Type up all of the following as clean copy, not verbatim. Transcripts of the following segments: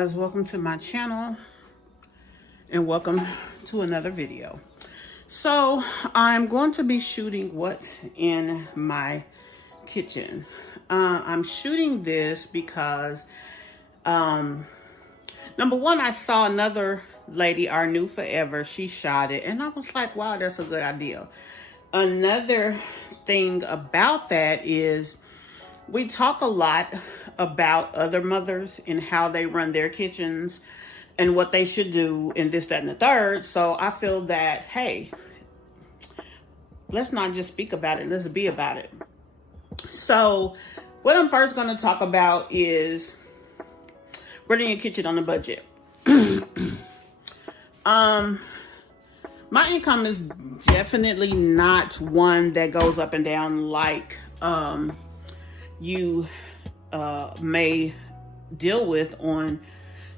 guys, welcome to my channel and welcome to another video. So I'm going to be shooting what's in my kitchen. I'm shooting this because number one, I saw another lady, Our New Forever, she shot it and I was like, wow, that's a good idea. Another thing about that is we talk a lot about other mothers and how they run their kitchens and what they should do and this, that, and the third. So I feel that, hey, let's not just speak about it, let's be about it. So what I'm first going to talk about is running your kitchen on a budget. My income is definitely not one that goes up and down like you may deal with on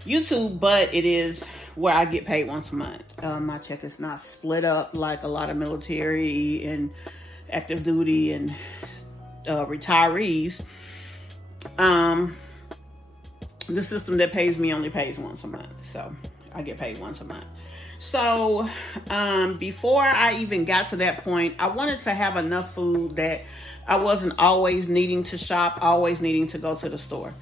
YouTube, but it is where I get paid once a month. My check is not split up like a lot of military and active duty and retirees. The system that pays me only pays once a month, so I get paid once a month. So before I even got to that point, I wanted to have enough food that I wasn't always needing to shop, always needing to go to the store.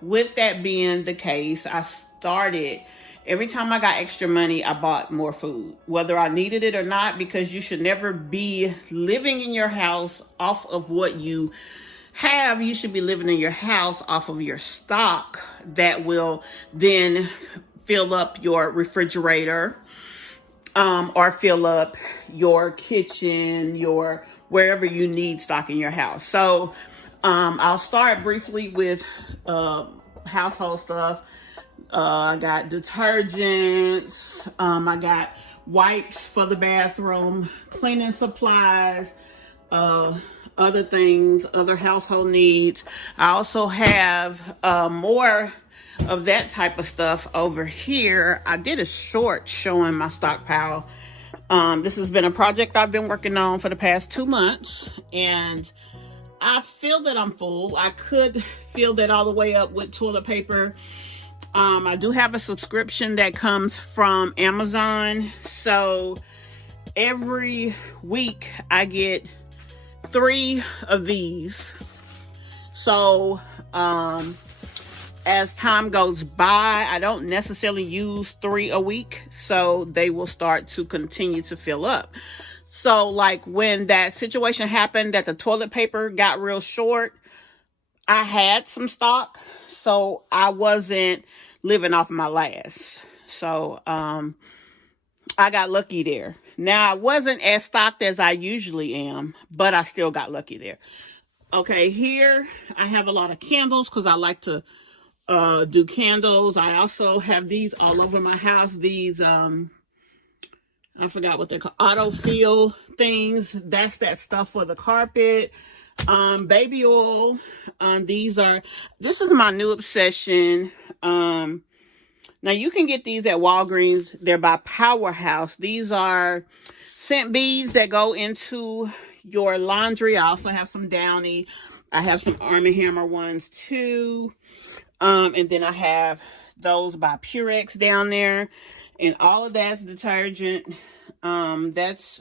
With that being the case, I started, every time I got extra money, I bought more food, whether I needed it or not, because you should never be living in your house off of what you have. You should be living in your house off of your stock that will then fill up your refrigerator, or fill up your kitchen, your wherever you need stock in your house. So I'll start briefly with household stuff. I got detergents, I got wipes for the bathroom, cleaning supplies, other things, other household needs. I also have more of that type of stuff over here. I did a short showing my stockpile. This has been a project I've been working on for the past 2 months, and I feel that I'm full. I could fill that all the way up with toilet paper. I do have a subscription that comes from Amazon, so every week I get 3 of these. So as time goes by, I don't necessarily use 3 a week, so they will start to continue to fill up. So like when that situation happened that the toilet paper got real short, I had some stock, so I wasn't living off my last. So I got lucky there. Now I wasn't as stocked as I usually am, but I still got lucky there. Okay, here I have a lot of candles because I like to do candles. I also have these all over my house. These I forgot what they're called, autofill things. That's that stuff for the carpet. Baby oil. This is my new obsession. Now you can get these at Walgreens. They're by Powerhouse. These are scent beads that go into your laundry. I also have some Downy. I have some Arm & Hammer ones too. And then I have those by Purex down there. And all of that's detergent. That's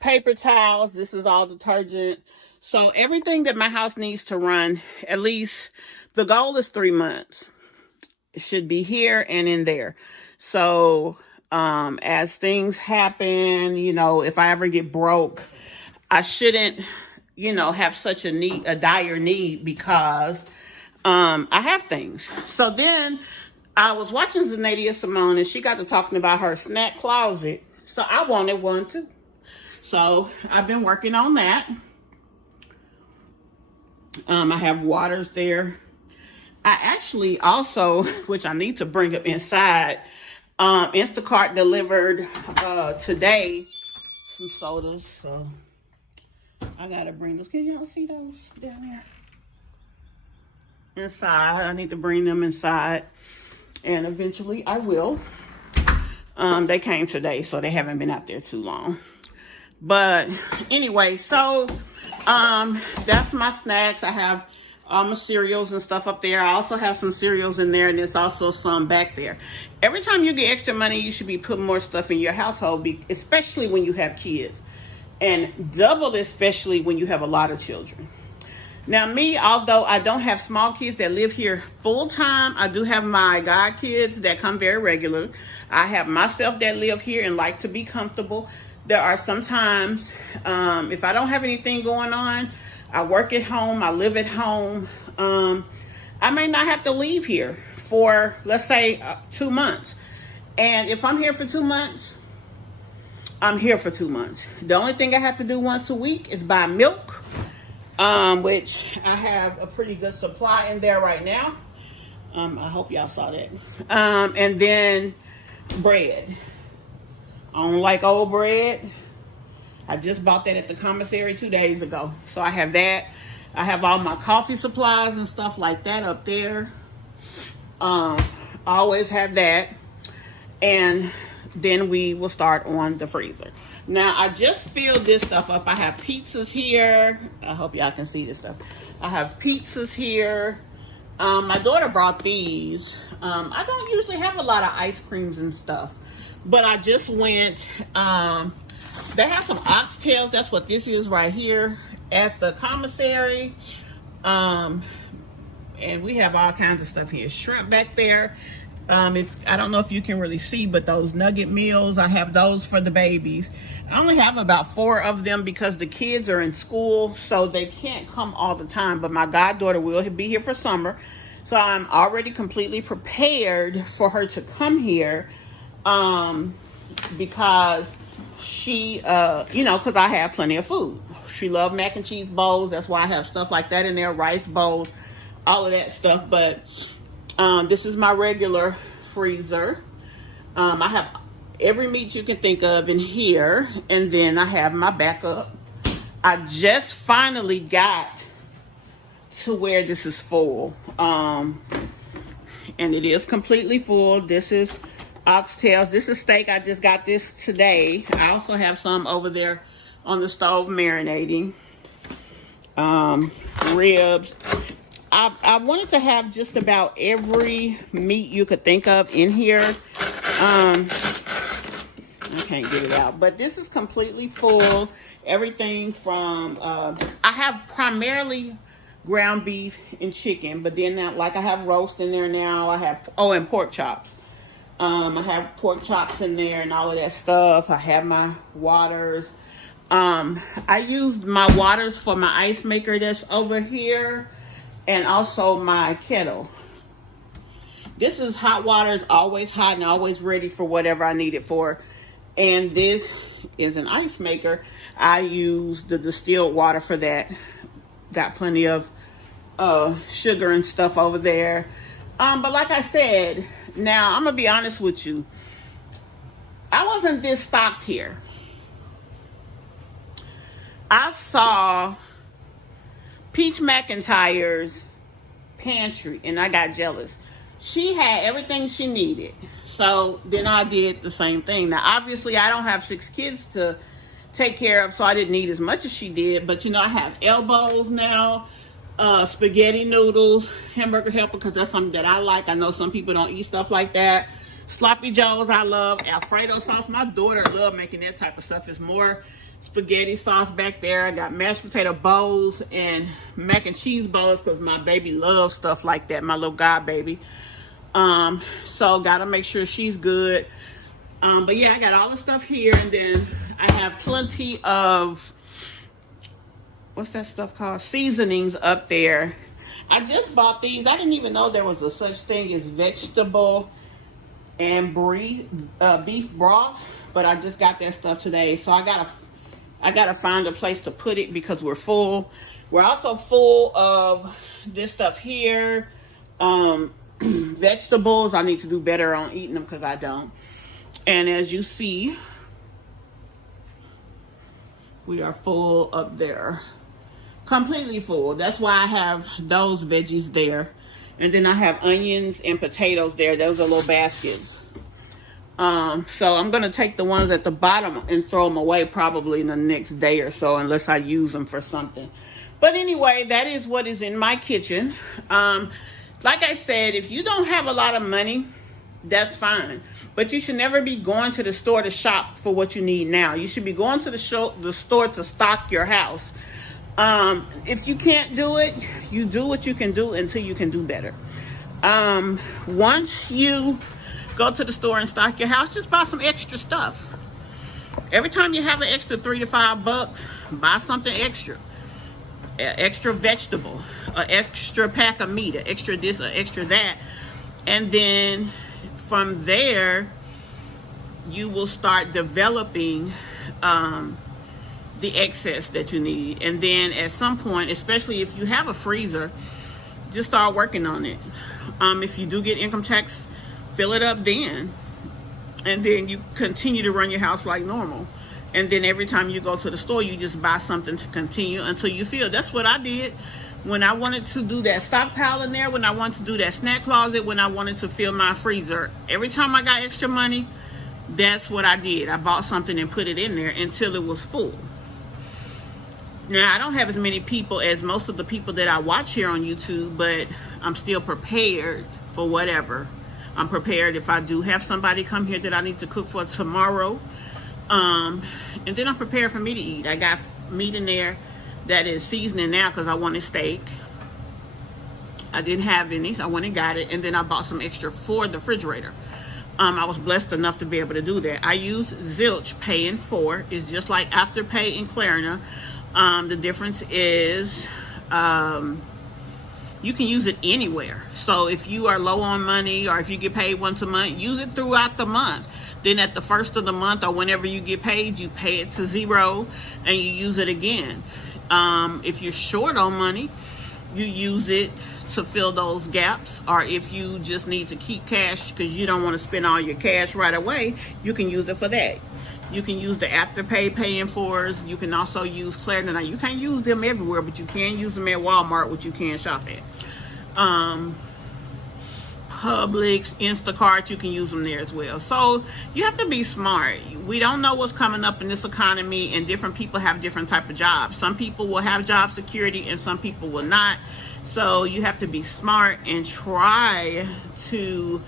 paper towels. This is all detergent. So everything that my house needs to run, at least the goal is 3 months. It should be here and in there. So as things happen, you know, if I ever get broke, I shouldn't, you know, have such a dire need, because I have things. So then I was watching Zenadia Simone and she got to talking about her snack closet. So I wanted one too. So I've been working on that. I have waters there. I actually also, which I need to bring up inside, Instacart delivered today some sodas. So I gotta bring those. Can y'all see those down there? Inside. I need to bring them inside, and eventually I will. They came today, so they haven't been out there too long. But anyway, so that's my snacks. I have all my cereals and stuff up there. I also have some cereals in there, and there's also some back there. Every time you get extra money, you should be putting more stuff in your household, especially when you have kids. And double, especially when you have a lot of children. Now me, although I don't have small kids that live here full time, I do have my god kids that come very regular. I have myself that live here and like to be comfortable. There are sometimes, if I don't have anything going on, I work at home, I live at home, I may not have to leave here for, let's say, 2 months. And if I'm here for 2 months, I'm here for 2 months. The only thing I have to do once a week is buy milk, which I have a pretty good supply in there right now. I hope y'all saw that. And then bread. I don't like old bread. I just bought that at the commissary 2 days ago. So I have that. I have all my coffee supplies and stuff like that up there. I always have that. And then we will start on the freezer. Now, I just filled this stuff up. I have pizzas here. I hope y'all can see this stuff. I have pizzas here. My daughter brought these. I don't usually have a lot of ice creams and stuff. But I just went, they have some oxtails. That's what this is right here at the commissary. And we have all kinds of stuff here. Shrimp back there. I don't know if you can really see, but those nugget meals, I have those for the babies. I only have about 4 of them because the kids are in school, so they can't come all the time. But my goddaughter will be here for summer, so I'm already completely prepared for her to come here, because she, because I have plenty of food. She loves mac and cheese bowls. That's why I have stuff like that in there, rice bowls, all of that stuff. But this is my regular freezer. I have every meat you can think of in here, and then I have my backup. I just finally got to where this is full, and it is completely full. This is oxtails. This is steak. I just got this today. I also have some over there on the stove marinating. Ribs. I wanted to have just about every meat you could think of in here. I can't get it out, but this is completely full. Everything from, I have primarily ground beef and chicken, but then I have roast in there now. I have, and pork chops. I have pork chops in there and all of that stuff. I have my waters. I used my waters for my ice maker that's over here, and also my kettle. This is hot water. It's always hot and always ready for whatever I need it for. And this is an ice maker. I use the distilled water for that. Got plenty of sugar and stuff over there. But like I said, now I'm gonna be honest with you. I wasn't this stocked here. I saw Peach McIntyre's pantry and I got jealous. She had everything she needed. So then I did the same thing. Now, obviously, I don't have 6 kids to take care of, so I didn't need as much as she did. But, I have elbows now, spaghetti noodles, hamburger helper, because that's something that I like. I know some people don't eat stuff like that. Sloppy Joes, I love. Alfredo sauce. My daughter loves making that type of stuff. It's more spaghetti sauce back there. I got mashed potato bowls and mac and cheese bowls because my baby loves stuff like that, my little god baby. So gotta make sure she's good. But yeah, I got all the stuff here, and then I have plenty of, what's that stuff called? Seasonings up there. I just bought these. I didn't even know there was a such thing as vegetable and beef broth, but I just got that stuff today. So I gotta find a place to put it because we're full. We're also full of this stuff here. Vegetables, I need to do better on eating them because I don't. And as you see, we are full up there. Completely full. That's why I have those veggies there. And then I have onions and potatoes there. Those are little baskets. So I'm going to take the ones at the bottom and throw them away probably in the next day or so, unless I use them for something. But anyway, that is what is in my kitchen. Like I said, if you don't have a lot of money, that's fine. But you should never be going to the store to shop for what you need now. You should be going to the store to stock your house. If you can't do it, you do what you can do until you can do better. Once you go to the store and stock your house, just buy some extra stuff. Every time you have an extra $3 to $5, buy something extra. An extra vegetable, an extra pack of meat, an extra this, an extra that. And then from there, you will start developing the excess that you need. And then at some point, especially if you have a freezer, just start working on it. If you do get income tax, fill it up then. And then you continue to run your house like normal. And then every time you go to the store, you just buy something to continue until you feel. That's what I did when I wanted to do that stockpile in there, when I wanted to do that snack closet, when I wanted to fill my freezer. Every time I got extra money, that's what I did. I bought something and put it in there until it was full. Now, I don't have as many people as most of the people that I watch here on YouTube, but I'm still prepared for whatever. I'm prepared if I do have somebody come here that I need to cook for tomorrow. And then I'm prepared for me to eat. I got meat in there that is seasoning now because I wanted steak. I didn't have any, so I went and got it. And then I bought some extra for the refrigerator. I was blessed enough to be able to do that. I use Zilch Pay in 4. It's just like Afterpay in Klarna. The difference is you can use it anywhere. So if you are low on money or if you get paid once a month, use it throughout the month. Then at the first of the month or whenever you get paid, you pay it to zero and you use it again. If you're short on money, you use it to fill those gaps. Or if you just need to keep cash because you don't want to spend all your cash right away, you can use it for that. You can use the Afterpay Pay in 4s. You can also use Klarna. Now, you can't use them everywhere, but you can use them at Walmart, which you can shop at. Publix, Instacart, you can use them there as well. So you have to be smart. We don't know what's coming up in this economy, and different people have different type of jobs. Some people will have job security and some people will not. So you have to be smart and try to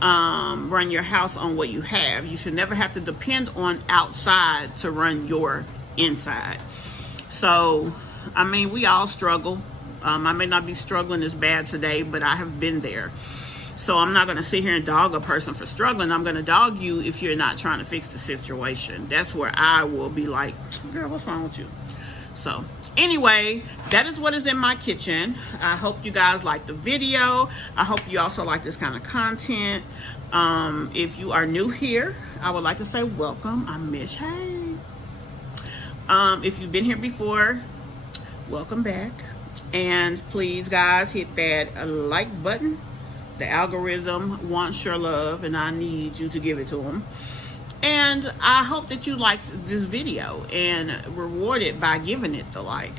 run your house on what you have. You should never have to depend on outside to run your inside. So, I mean, we all struggle. I may not be struggling as bad today, but I have been there. So I'm not going to sit here and dog a person for struggling. I'm going to dog you if you're not trying to fix the situation. That's where I will be like, girl, what's wrong with you? So anyway, that is what is in my kitchen. I hope you guys like the video. I hope you also like this kind of content. If you are new here, I would like to say welcome. I'm Mish. Hey. If you've been here before, welcome back. And please, guys, hit that like button. The algorithm wants your love, and I need you to give it to them. And I hope that you liked this video and reward it by giving it the like.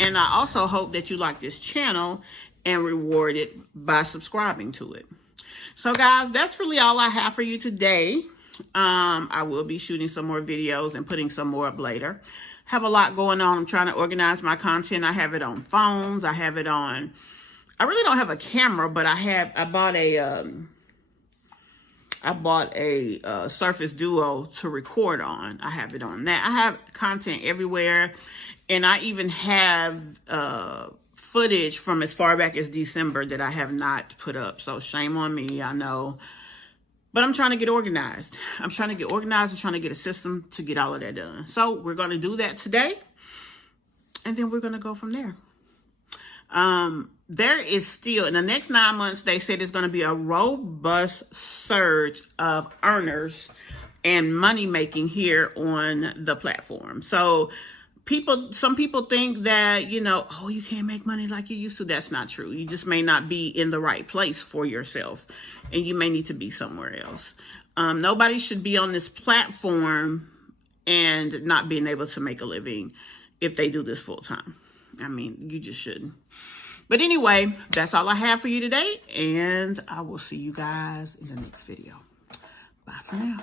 And I also hope that you like this channel and reward it by subscribing to it. So, guys, that's really all I have for you today. I will be shooting some more videos and putting some more up later. Have a lot going on. I'm trying to organize my content. I have it on phones. I have it on... I really don't have a camera, but I bought a Surface Duo to record on. I have it on that. I have content everywhere, and I even have footage from as far back as December that I have not put up. So shame on me, I know. But I'm trying to get organized. I'm trying to get organized and trying to get a system to get all of that done. So we're going to do that today, and then we're going to go from there. There is still, in the next 9 months, they said there's going to be a robust surge of earners and money making here on the platform. So some people think that, you know, oh, you can't make money like you used to. That's not true. You just may not be in the right place for yourself, and you may need to be somewhere else. Nobody should be on this platform and not being able to make a living if they do this full time. I mean, you just shouldn't. But anyway, that's all I have for you today, and I will see you guys in the next video. Bye for now.